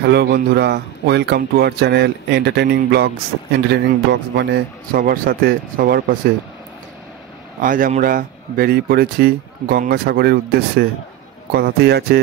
Hello বন্ধুরা, welcome to our channel entertaining blogs মানে সবার সাথে সবার পাশে। আজ আমরা বেরিয়ে পড়েছি গঙ্গাসাগরের উদ্দেশ্যে। কথাতেই আছে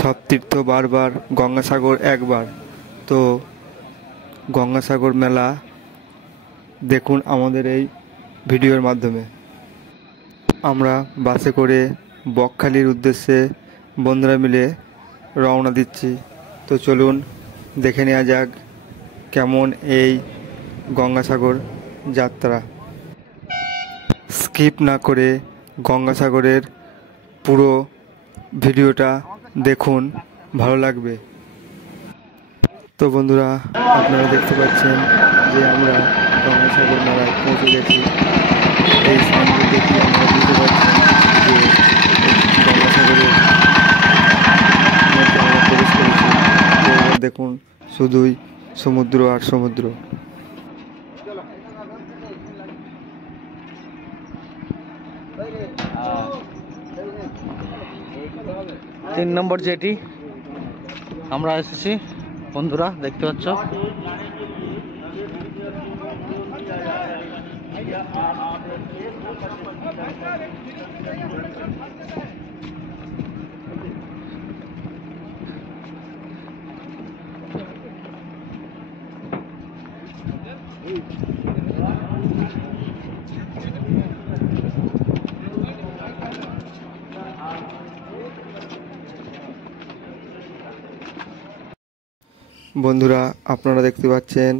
সব তীর্থ বারবার, গঙ্গাসাগর একবার। তো গঙ্গাসাগর মেলা দেখুন আমাদের এই ভিডিওর মাধ্যমে। আমরা বাসে করে বকখালির উদ্দেশ্যে বন্ধুরা মিলে রওনা দিচ্ছি। তো চলুন দেখে নেওয়া যাক কেমন এই গঙ্গাসাগর যাত্রা। স্কিপ না করে গঙ্গাসাগরের পুরো ভিডিওটা দেখুন, ভালো লাগবে। তো বন্ধুরা, আপনারা দেখতে পাচ্ছেন যে আমরা গঙ্গাসাগর মেলায় পৌঁছে গেছি। এই সামনে দেখি আমরা বুঝতে পারছি যে গঙ্গাসাগরের মধ্যে আমরা প্রবেশ করেছি। দেখুন শুধুই সমুদ্র আর সমুদ্র। 3 নম্বর জেটি আমরা এসেছি বন্ধুরা, দেখতে পাচ্ছ। বন্ধুরা, আপনারা দেখতে পাচ্ছেন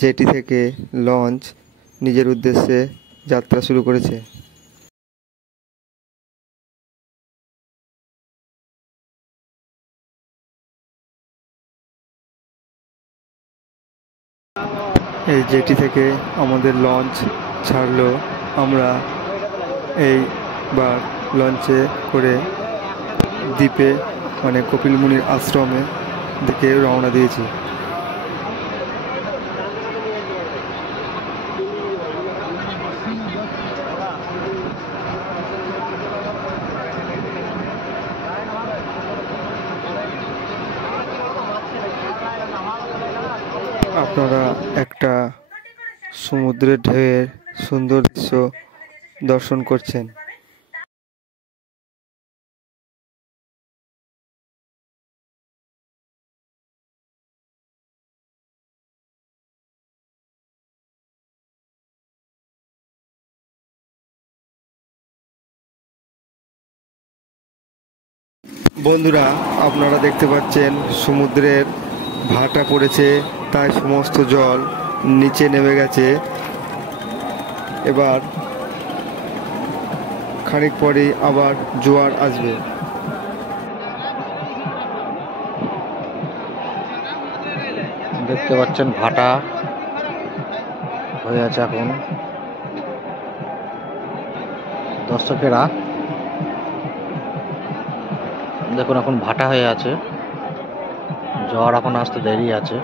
জেটি থেকে লঞ্চ নিজের উদ্দেশ্যে যাত্রা শুরু করেছে। এই জেটি থেকে আমাদের লঞ্চ ছাড়লো। আমরা এইবার লঞ্চে করে দ্বীপে মানে কপিল মুনির আশ্রমে দিকে রওনা দিয়েছি। আপনারা একটা সমুদ্রের ঢেউয়ের সুন্দর দৃশ্য দর্শন করছেন। বন্ধুরা, আপনারা দেখতে পাচ্ছেন সমুদ্রের ভাটা পড়েছে, তাই সমস্ত জল নিচে নেমে গেছে। এবার খানিক পরেই আবার জোয়ার আসবে। দেখতে পাচ্ছেন ভাটা হয়ে আছে এখন। দর্শকেরা দেখুন, এখন ভাটা হয়ে আছে, ঝড় এখন আসতে দেরি আছে।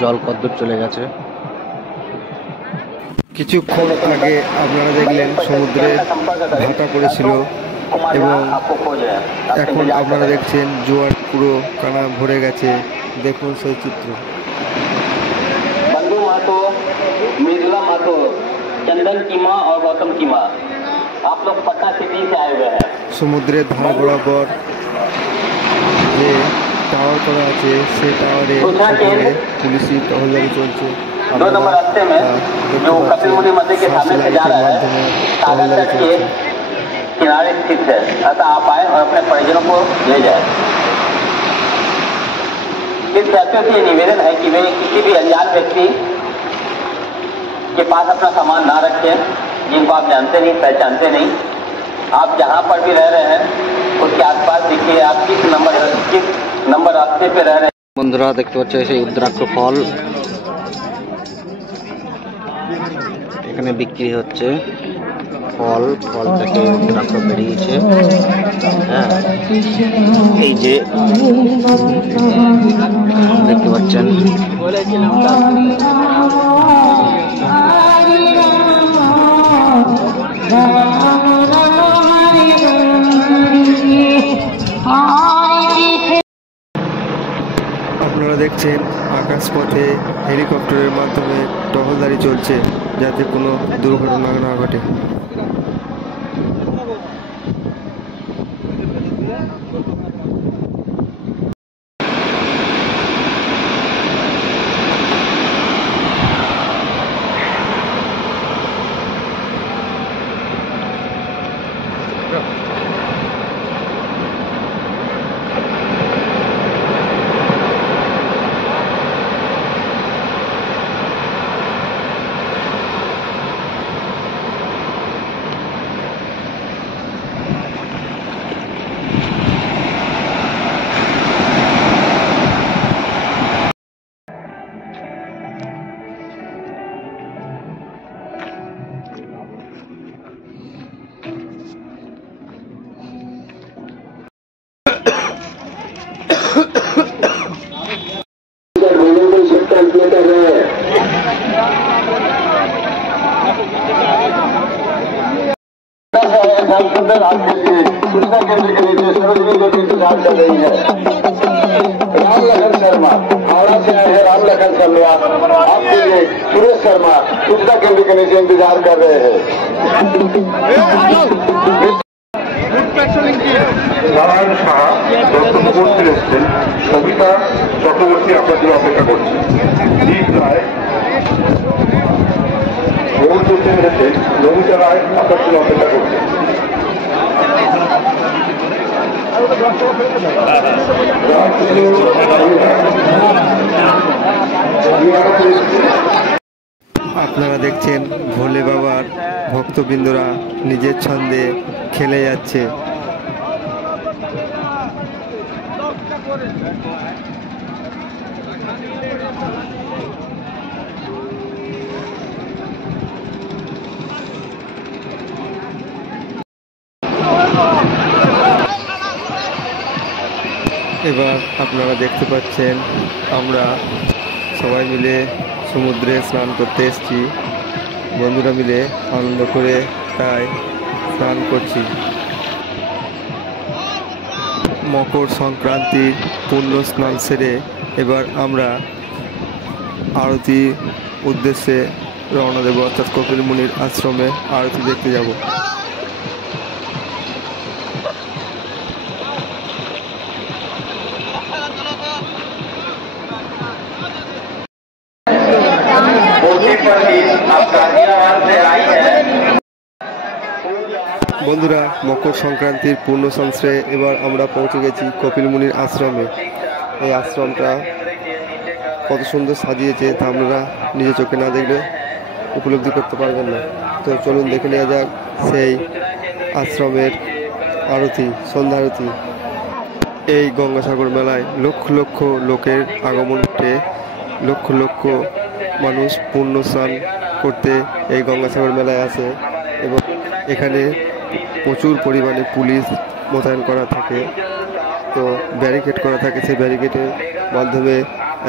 জল কদ্দূর চলে গেছে। কিছুক্ষণ আগে আপনারা দেখলেন সমুদ্রের ভাটা পড়েছিল এবং এখন আপনারা দেখছেন জোয়ার পুরো কানা ভরে গেছে। দেখুন সেই চিত্র। बंधु महतो, मृदुला महतो, चंदन की माँ और गौतम की माँ, आप लोग पटना सिटी से आए हुए हैं। সমুদ্রের ধার বরাবর যে টাওয়ার করা আছে সেই টাওয়ারে পুলিশি টহলদারি চলছে। 2 नंबर रास्ते में जो कपिल मुनि मंदिर के सामने से जा रहा है, सागर तट के किनारे स्थित है। अतः आप आए और अपने परिजनों को ले जाए। तीर्थयात्रियों से ये निवेदन है कि वे किसी भी अनजान व्यक्ति के पास अपना सामान ना रखें, जिनको आप जानते नहीं, पहचानते नहीं। आप जहाँ पर भी रह रहे हैं उसके आसपास देखिए आप किस नंबर रास्ते पे रह रहे हैं। বন্ধুরা দেখতে পাচ্ছ সেই উদ্রাক্ষ ফল এখানে বিক্রি হচ্ছে। ফল থেকে রক্ত বেরিয়েছে। হ্যাঁ, এই যে দেখতে পাচ্ছেন আপনারা দেখছেন আকাশপথে হেলিকপ্টারের মাধ্যমে টহলদারি চলছে, যাতে কোনো দুর্ঘটনা না ঘটে। सूचना केंद्र के नीचे सरोजनी देवी इंतजार कर रही है। राम लखन शर्मा हावड़ा से आए हैं। राम लखन शर्मा आपके लिए सुरेश शर्मा सूचना केंद्र के नीचे इंतजार कर रहे हैं। नारायण साहा দর্শকবর্তী এসছেন। সবিতা চক্রবর্তী আপনাদের অপেক্ষা করছে। দীপ রায় মৌর্য সেন এসেছেন। নমিতা রায় আপনাদের অপেক্ষা করছে। আপনারা দেখছেন ভোলে বাবার ভক্তবৃন্দরা নিজের ছন্দে খেলে যাচ্ছে। এবার আপনারা দেখতে পাচ্ছেন আমরা সবাই মিলে সমুদ্রে স্নান করতে এসেছি। বন্ধুরা মিলে আনন্দ করে তাই স্নান করছি। মকর সংক্রান্তির পুণ্য স্নান সেরে এবার আমরা আরতি উদ্দেশ্যে রওনা দেব, অর্থাৎ কপিল মুনির আশ্রমে আরতি দেখতে যাব। বন্ধুরা, মকর সংক্রান্তির পূর্ণ সংশ্রয়ে এবার আমরা পৌঁছে গেছি কপিল মুনির আশ্রমে। এই আশ্রমটা কত সুন্দর সাজিয়েছে তা আপনারা নিজে চোখে না দেখলে উপলব্ধি করতে পারবেন না। তো চলুন দেখে নেওয়া যাক সেই আশ্রমের আরতি, সন্ধ্যা আরতি। এই গঙ্গাসাগর মেলায় লক্ষ লক্ষ লোকের আগমন ঘটে। লক্ষ লক্ষ মানুষ পূর্ণ স্নান করতে এই গঙ্গাসাগর মেলায় আসে এবং এখানে প্রচুর পরিমাণে পুলিশ মোতায়েন করা থাকে। তো ব্যারিকেড করা থাকে, সেই ব্যারিকেডের মাধ্যমে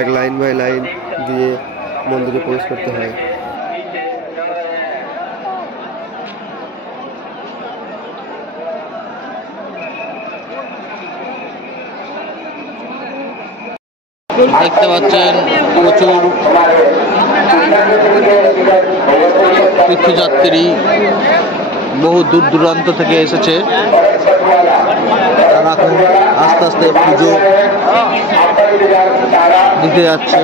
এক লাইন বাই লাইন দিয়ে মন্দিরে প্রবেশ করতে হয়। দেখতে পাচ্ছেন প্রচুর তীর্থযাত্রী বহু দূর দূরান্ত থেকে এসেছে। তারা এখন আস্তে আস্তে পুজো দিতে যাচ্ছে।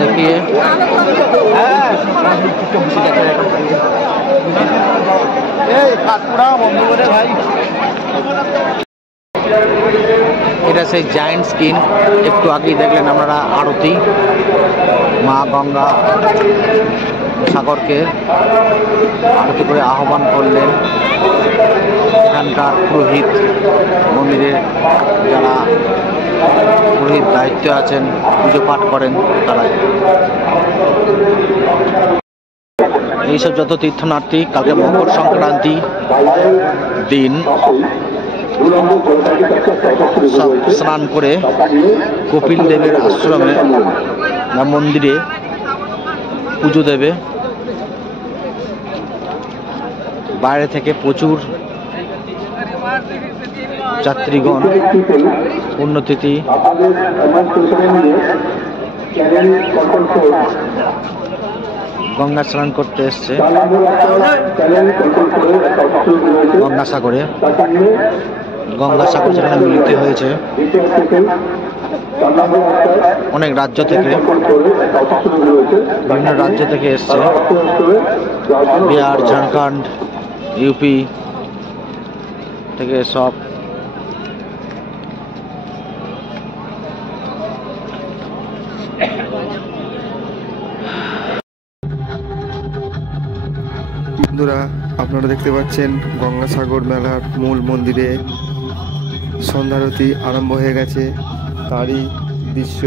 देखिए এটা সেই জায়েন্ট স্ক্রিন। একটু আগেই দেখলেন আপনারা আরতি, মা গঙ্গা সাগরকে আরতি করে আহ্বান করলেন। এখানকার পুরোহিত, মন্দিরের যারা পুরোহিত দায়িত্বে আছেন, পুজো পাঠ করেন তারা। এইসব যত তীর্থনার্থী কালকে মকর সংক্রান্তি দিন সব স্নান করে কপিল দেবের আশ্রমে বা মন্দিরে পুজো দেবে। বাইরে থেকে প্রচুর যাত্রীগণ পুণ্যতিথি গঙ্গা স্নান করতে এসছে গঙ্গাসাগরে। গঙ্গাসাগর যেখানে মিলিত হয়েছে অনেক রাজ্য থেকে, বিভিন্ন রাজ্য থেকে এসছে, বিহার, ঝাড়খণ্ড, ইউপি থেকে সব। বন্ধুরা, আপনারা দেখতে পাচ্ছেন গঙ্গাসাগর মেলার মূল মন্দিরে সন্ধ্যারতি আরম্ভ হয়ে গেছে। তারই দৃশ্য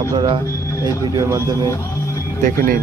আপনারা এই ভিডিওর মাধ্যমে দেখে নিন।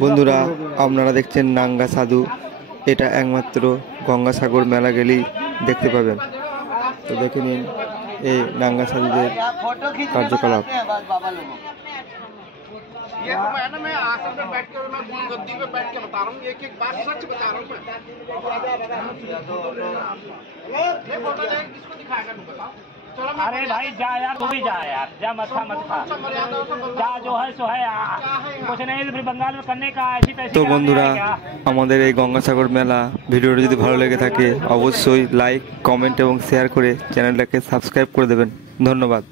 বন্ধুরা, আপনারা দেখছেন নাঙ্গা সাধু। এটা একমাত্র গঙ্গাসাগর মেলা গেলেই দেখতে পাবেন। তো দেখে নিন এই নাঙ্গা সাধুদের কার্যকলাপ। ये तो मैं ना मैं आसन पे बैठ के मैं गद्दी पे बैठ के बता रहा हूँ, एक एक बात सच बता रहा हूँ मैं। ये फोटो ले किसको दिखाएगा तू बताओ। चलो अरे भाई जा यार, तू भी जा यार, जा मत खा मत खा, जा जो है सो है, कुछ नहीं फिर बंगाल में करने का ऐसी तैसी। তো বন্ধুরা, আমাদের এই গঙ্গাসাগর মেলা ভিডিওটি যদি ভালো লেগে থাকে অবশ্যই লাইক, কমেন্ট এবং শেয়ার করে চ্যানেলটাকে সাবস্ক্রাইব করে দেবেন। ধন্যবাদ।